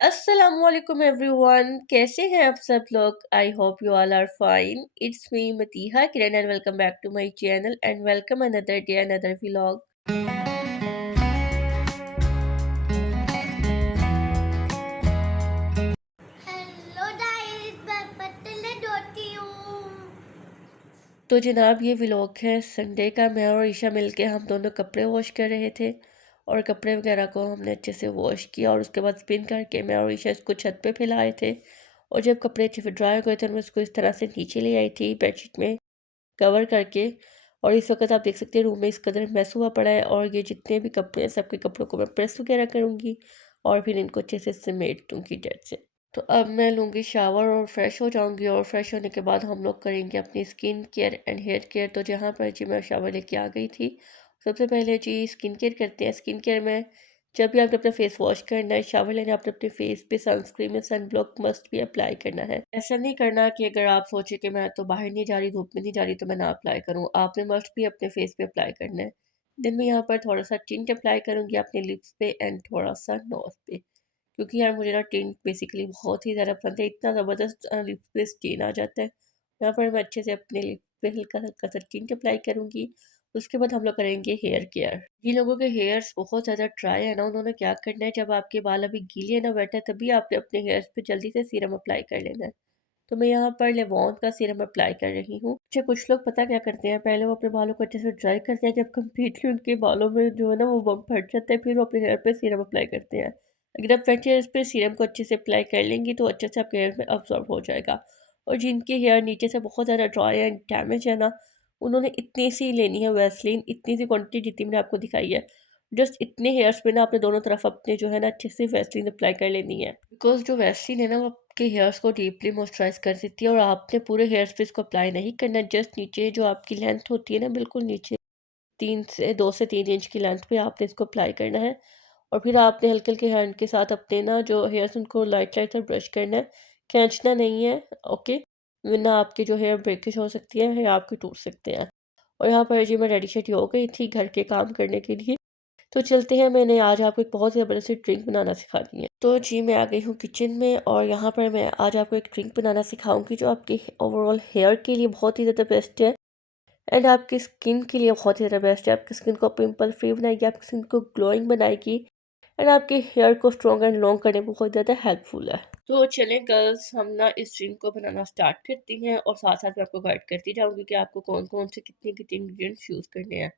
अस्सलामुअलैकुम एवरीवन, कैसे हैं आप सब लोग। I hope you all are fine. It's me Matiha Kiran and welcome back to my channel and welcome another day another vlog. Hello guys, मैं पतले धोती हूँ। तो जनाब ये व्लॉग है संडे का। मैं और ईशा मिलके हम दोनों कपड़े वॉश कर रहे थे और कपड़े वगैरह को हमने अच्छे से वॉश किया और उसके बाद स्पिन करके मैं और ईशा इसको छत पे फैलाए थे। और जब कपड़े अच्छे से ड्राई हो गए थे मैं इसको इस तरह से नीचे ले आई थी बेडशीट में कवर करके। और इस वक्त आप देख सकते हैं रूम में इस कदर मैस हुआ पड़ा है और ये जितने भी कपड़े हैं सबके कपड़ों को मैं प्रेस वगैरह करूँगी और फिर इनको अच्छे से समेट दूँगी डेट से। तो अब मैं लूँगी शावर और फ्रेश हो जाऊँगी और फ्रेश होने के बाद हम लोग करेंगे अपनी skin care and hair care. तो जहाँ पर जी मैं शावर लेके आ गई थी, सबसे पहले जी स्किन केयर करते हैं। स्किन केयर में जब भी आपने अपना फेस वॉश करना है, शावर लेना है, आपने अपने फेस पे सनस्क्रीन या सन ब्लॉक मस्ट भी अप्लाई करना है। ऐसा नहीं करना कि अगर आप सोचे कि मैं तो बाहर नहीं जा रही, धूप में नहीं जा रही तो मैं ना अप्लाई करूँ। आपने मस्ट भी अपने फेस पे अप्लाई करना है। देन मैं यहाँ पर थोड़ा सा टिंट अप्लाई करूँगी अपने लिप्स पे एंड थोड़ा सा नोज पे, क्योंकि यार मुझे ना टिंट बेसिकली बहुत ही ज़्यादा पसंद है। इतना ज़बरदस्त लिप्स पे स्टेन आ जाता है। यहाँ पर मैं अच्छे से अपने लिप्स पे हल्का हल्का सा टिंट अप्लाई करूँगी। उसके बाद हम लोग करेंगे हेयर केयर। जिन लोगों के हेयर्स बहुत ज़्यादा ड्राई है ना, उन्होंने क्या करना है, जब आपके बाल अभी गीले है ना, वेट है, तभी आपने अपने हेयर्स पे जल्दी से सीरम अप्लाई कर लेना है। तो मैं यहाँ पर लेवॉन का सीरम अप्लाई कर रही हूँ। अच्छा, कुछ लोग पता क्या करते हैं, पहले वो अपने बालों को अच्छे से ड्राई करते हैं, जब कम्प्लीटली उनके बालों में जो है ना वो बम फट जाता है, फिर वो अपने हेयर पे सीरम अप्लाई करते हैं। अगर आप वेट हेयर्स पे सीरम को अच्छे से अप्लाई कर लेंगी तो अच्छे से आपके हेयर में अब्जॉर्ब हो जाएगा। और जिनके हेयर नीचे से बहुत ज़्यादा ड्राई एंड डैमेज है ना, उन्होंने इतनी सी लेनी है वैसलीन, इतनी सी क्वान्टिटी जितनी मैंने आपको दिखाई है। जस्ट इतने हेयर्स पे ना आपने दोनों तरफ अपने जो है ना अच्छे से वैसलीन अप्लाई कर लेनी है, बिकॉज जो वैसलीन है ना वो आपके हेयर्स को डीपली मॉइस्चराइज कर देती है। और आपने पूरे हेयर्स पे इसको अप्लाई नहीं करना, जस्ट नीचे जो आपकी लेंथ होती है ना, बिल्कुल नीचे 2 से 3 इंच की लेंथ पे आपने इसको अप्लाई करना है। और फिर आपने हल्के हल्के हैंड के साथ अपने ना जो हेयर्स उनको लाइट लाइट से ब्रश करना है, खींचना नहीं है। ओके, वरना आपकी जो हेयर ब्रेकेज हो सकती है या आपके टूट सकते हैं। और यहाँ पर जी मैं रेडी शेडी हो गई थी घर के काम करने के लिए। तो चलते हैं, मैंने आज आपको एक बहुत ज़बरदस्त ड्रिंक बनाना सिखानी है। तो जी मैं आ गई हूँ किचन में और यहाँ पर मैं आज आपको एक ड्रिंक बनाना सिखाऊंगी जो आपके ओवरऑल हेयर के लिए बहुत ही ज़्यादा बेस्ट है एंड आपकी स्किन के लिए बहुत ही ज़्यादा बेस्ट है। आपकी स्किन को पिंपल फ्री बनाएगी, आपकी स्किन को ग्लोइंग बनाएगी एंड आपके हेयर को स्ट्रॉन्ग एंड लॉन्ग करने में बहुत ज़्यादा हेल्पफुल है। तो चलें गर्ल्स, हम ना इस ड्रिंक को बनाना स्टार्ट करती हैं और साथ साथ मैं आपको गाइड करती जाऊंगी कि आपको कौन कौन से कितने कितने इंग्रेडिएंट्स यूज़ करने हैं।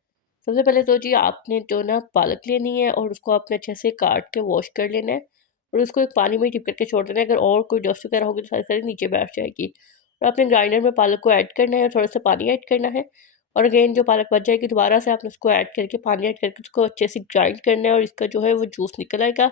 सबसे पहले तो जी आपने जो ना पालक लेनी है और उसको आपने अच्छे से काट के वॉश कर लेना है और उसको एक पानी में डिप करके छोड़ देना है। अगर और कोई डस्ट वगैरह होगी तो सारी सारी नीचे बैठ जाएगी। और आपने ग्राइंडर में पालक को ऐड करना है और थोड़ा सा पानी ऐड करना है। और अगेन जो पालक बच जाएगी दोबारा से आपने उसको ऐड करके पानी ऐड करके उसको अच्छे से ग्राइंड करना है और इसका जो है वो जूस निकल आएगा।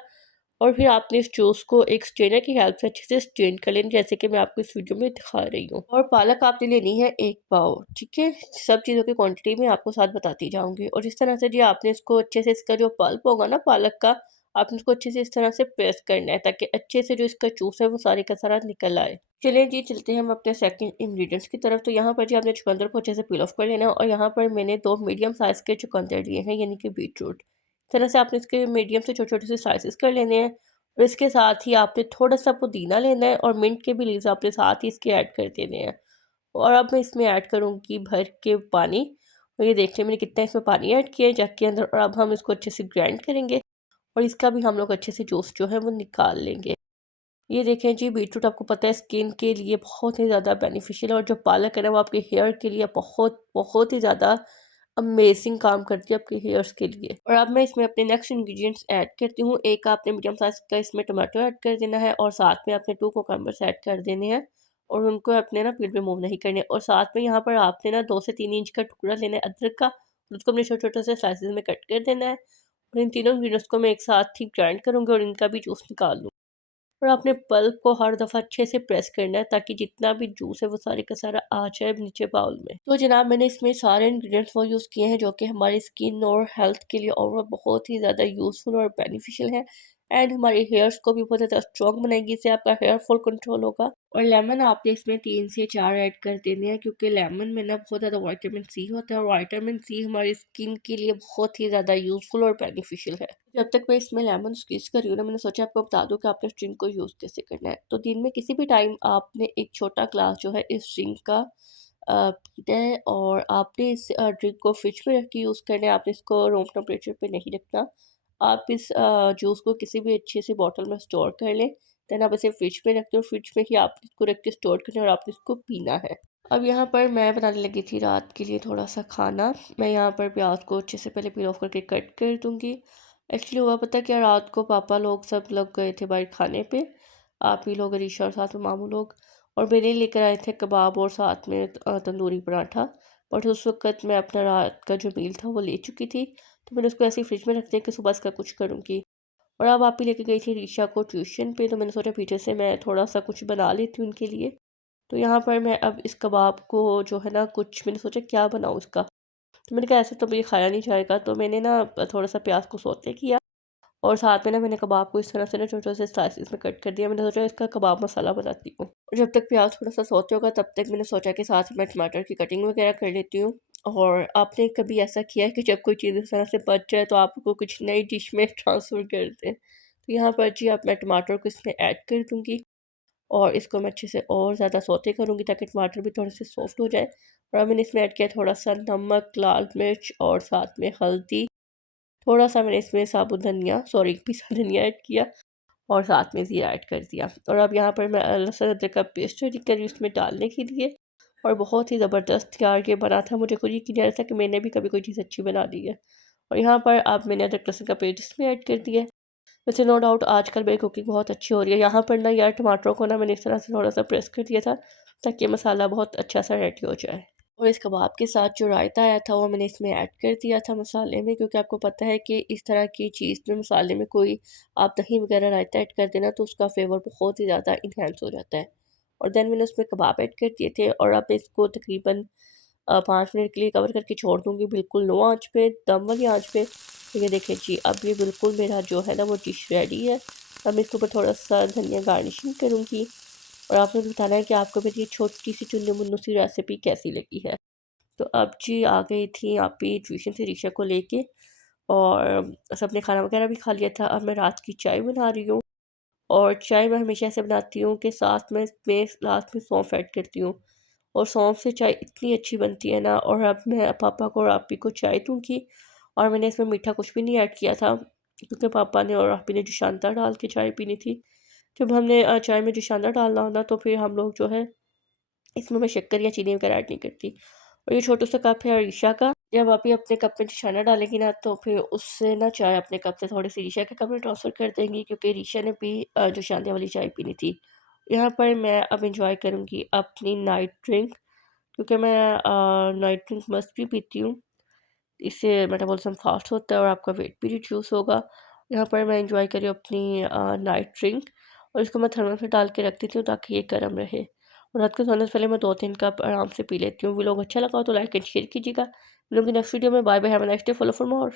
और फिर आपने इस जूस को एक स्ट्रेनर की हेल्प से अच्छे से स्ट्रेन कर लेना, जैसे कि मैं आपको इस वीडियो में दिखा रही हूँ। और पालक आपने लेनी है 1 पाव, ठीक है। सब चीज़ों की क्वांटिटी में आपको साथ बताती जाऊंगी। और इस तरह से जी आपने इसको अच्छे से, इसका जो पल्प होगा ना पालक का, आपने उसको अच्छे से इस तरह से प्रेस करना है ताकि अच्छे से जो इसका जूस है वो सारे का सारा निकल आए। चलिए जी चलते हैं हम अपने सेकंड इंग्रेडिएंट्स की तरफ। तो यहाँ पर जी आपने चुकंदर को अच्छे से पील ऑफ कर लेना है और यहाँ पर मैंने 2 मीडियम साइज़ के चुकंदर लिए हैं, यानी कि बीटरूट। इस तरह से आपने इसके मीडियम से छोटे छोटे से स्लाइसेस कर लेने हैं। और इसके साथ ही आपने थोड़ा-सा पुदीना लेना है और मिंट के भी लीव्स आपने साथ ही इसके ऐड कर देने हैं। और अब मैं इसमें ऐड करूँगी भर के पानी। और ये देख लें मैंने कितना इसमें पानी ऐड किया है जग के अंदर। और अब हम इसको अच्छे से ग्राइंड करेंगे और इसका भी हम लोग अच्छे से जूस जो है वो निकाल लेंगे। ये देखें जी, बीटरूट आपको पता है स्किन के लिए बहुत ही ज़्यादा बेनिफिशियल है और जो पालक है ना वो आपके हेयर के लिए बहुत बहुत ही ज़्यादा अमेजिंग काम करती है आपके हेयर्स के लिए। और अब मैं इसमें अपने नेक्स्ट इंग्रेडिएंट्स ऐड करती हूँ। एक आपने मीडियम साइज़ का इसमें टमाटो ऐड कर देना है और साथ में आपने 2 कोकम्बर्स ऐड कर देने हैं और उनको अपने ना पील रिमूव नहीं करने। और साथ में यहाँ पर आपने ना 2 से 3 इंच का टुकड़ा लेना है अदरक का, उसको अपने छोटे छोटे से स्लाइसिस में कट कर देना है। और इन तीनों इंग्रेडिएंट्स को मैं एक साथ ही ग्राइंड करूँगी और इनका भी जूस निकाल लूँ। और आपने पल्प को हर दफ़ा अच्छे से प्रेस करना है ताकि जितना भी जूस है वो सारे का सारा आ जाए नीचे बाउल में। तो जनाब मैंने इसमें सारे इंग्रेडिएंट्स वो यूज़ किए हैं जो कि हमारी स्किन और हेल्थ के लिए और बहुत ही ज़्यादा यूज़फुल और बेनिफिशियल है। एंड हमारे हेयर्स को भी बहुत ज़्यादा स्ट्रॉन्ग बनाएगी, इससे आपका हेयर फॉल कंट्रोल होगा। और लेमन आपने इसमें 3 से 4 ऐड कर देने हैं, क्योंकि लेमन में ना बहुत ज़्यादा विटामिन सी होता है और विटामिन सी हमारी स्किन के लिए बहुत ही ज़्यादा यूज़फुल और बेनिफिशियल है। जब तक मैं इसमें लेमन स्क्वीज़ कर रही हूँ ना, मैंने सोचा आपको बता दूँ कि आपने इस ड्रिंक को यूज़ कैसे करना है। तो दिन में किसी भी टाइम आपने एक छोटा ग्लास जो है इस ड्रिंक का पीना है, और आपने इस ड्रिंक को फ्रिज में रख के यूज़ करना है। आपने इसको रूम टेम्परेचर पे नहीं रखना। आप इस जूस को किसी भी अच्छी सी बॉटल में स्टोर कर लें। देन आप इसे फ्रिज में रखते हो, फ्रिज में ही आप इसको रख के स्टोर करना है और आपने इसको पीना है। अब यहाँ पर मैं बनाने लगी थी रात के लिए थोड़ा-सा खाना। मैं यहाँ पर प्याज़ को अच्छे से पहले पील ऑफ करके कट कर दूँगी। एक्चुअली हुआ पता है क्या, रात को पापा लोग सब लोग गए थे बाहर खाने पे। आप ही लोग, अरीशा और साथ में मामू लोग, और मेरे लिए लेकर आए थे कबाब और साथ में तंदूरी पराठा। बट उस वक़्त मैं अपना रात का जो मील था वो ले चुकी थी, तो मैंने उसको ऐसे ही फ्रिज में रख दिया कि सुबह इसका कुछ करूँगी। और अब आप ही लेके गई थी रीशा को ट्यूशन पे, तो मैंने सोचा पीछे से मैं थोड़ा-सा कुछ बना लेती हूँ उनके लिए। तो यहाँ पर मैं अब इस कबाब को जो है ना, कुछ मैंने सोचा क्या बनाऊँ इसका? तो मैंने कहा ऐसे तो ये खाया नहीं जाएगा, तो मैंने ना थोड़ा-सा प्याज़ को सौते किया और साथ में ना मैंने कबाब को इस तरह से ना छोटे-छोटे से स्लाइसेस में कट कर दिया। मैंने सोचा इसका कबाब मसाला बनाती हूँ। और जब तक प्याज़ थोड़ा-सा सौते होगा तब तक मैंने सोचा कि साथ में मैं टमाटर की कटिंग वगैरह कर लेती हूँ। और आपने कभी ऐसा किया है कि जब कोई चीज़ इस तरह से बच जाए तो आप उसको कुछ नई डिश में ट्रांसफ़र कर दें? तो यहाँ पर जी अब मैं टमाटर को इसमें ऐड कर दूँगी और इसको मैं अच्छे से और ज़्यादा सौते करूँगी ताकि टमाटर भी थोड़े से सॉफ्ट हो जाए। और अब मैंने इसमें ऐड किया थोड़ा-सा नमक, लाल मिर्च और साथ में हल्दी। थोड़ा-सा मैंने इसमें साबुत धनिया, सॉरी, पिसा धनिया ऐड किया और साथ में ज़ीरा ऐड कर दिया। और अब यहाँ पर मैं लहसुन अदरक का पेस्ट रेडी कर रही हूँ इसमें डालने के लिए। और बहुत ही ज़बरदस्त यार ये बना था, मुझे खुद यकीन नहीं आ रहा था कि मैंने भी कभी कोई चीज़ अच्छी बना दी है। और यहाँ पर अब मैंने अदरक लहसुन का पेस्ट इसमें ऐड कर दिया है। वैसे नो डाउट आजकल मेरी कुकिंग बहुत अच्छी हो रही है। यहाँ पर ना यार टमाटरों को ना मैंने इस तरह से थोड़ा-सा प्रेस कर दिया था ताकि मसाला बहुत अच्छा सा रेडी हो जाए। और इस कबाब के साथ जो रायता आया था वो मैंने इसमें ऐड कर दिया था मसाले में, क्योंकि आपको पता है कि इस तरह की चीज़ में मसाले में कोई आप दही वगैरह रायता ऐड कर देना तो उसका फ्लेवर बहुत ही ज़्यादा इन्हेंस हो जाता है। और देन मैंने उसमें कबाब ऐड कर दिए थे और अब इसको तकरीबन 5 मिनट के लिए कवर करके छोड़ दूँगी बिल्कुल लो आँच पे, दम वाली आँच पे। तो ये देखें जी, अब ये बिल्कुल मेरा जो है ना वो डिश रेडी है। अब इसके ऊपर थोड़ा-सा धनिया गार्निशिंग करूँगी और आपने बताना है कि आपको मेरी ये छोटी-सी चुन्नी-मुन्नू सी रेसिपी कैसी लगी है। तो अब जी आ गई थी आप ही ट्यूशन से रीशा को लेके, और सबने खाना वगैरह भी खा लिया था। अब मैं रात की चाय बना रही हूँ और चाय मैं हमेशा ऐसे बनाती हूँ कि साथ में मैं लास्ट में सौंफ ऐड करती हूँ और सौंफ से चाय इतनी अच्छी बनती है ना। और अब मैं पापा को और आप ही को चाय दूँगी और मैंने इसमें मीठा कुछ भी नहीं ऐड किया था, क्योंकि पापा ने और आप ही ने जुशानदा डाल के चाय पीनी थी। जब हमने चाय में जुशानदा डालना हो ना तो फिर हम लोग जो है इसमें मैं शक्कर या चीनी वगैरह ऐड नहीं करती। और ये छोटा सा कप है अरीशा का, जब आप ये अपने कप में छाना डालेंगी ना तो फिर उससे ना चाय अपने कप से थोड़ी सी रीशा के कप में ट्रांसफ़र कर देंगी, क्योंकि रीशा ने भी जो शांति वाली चाय पीनी थी। यहाँ पर मैं अब इंजॉय करूँगी अपनी नाइट ड्रिंक, क्योंकि मैं नाइट ड्रिंक मस्ट भी पीती हूँ। इससे मेटाबॉलिज़्म फ़ास्ट होता है और आपका वेट भी रिड्यूस होगा। यहाँ पर मैं एंजॉय कर रही हूँ अपनी नाइट ड्रिंक और इसको मैं थर्मस में डाल के रख देती हूँ ताकि ये गर्म रहे। और रात को सोने से पहले मैं 2-3 कप आराम से पी लेती हूँ। वीडियो अच्छा लगा हो तो लाइक एंड शेयर कीजिएगा। मिलूँगी नेक्स्ट वीडियो में। Bye bye, have a nice day, follow for more.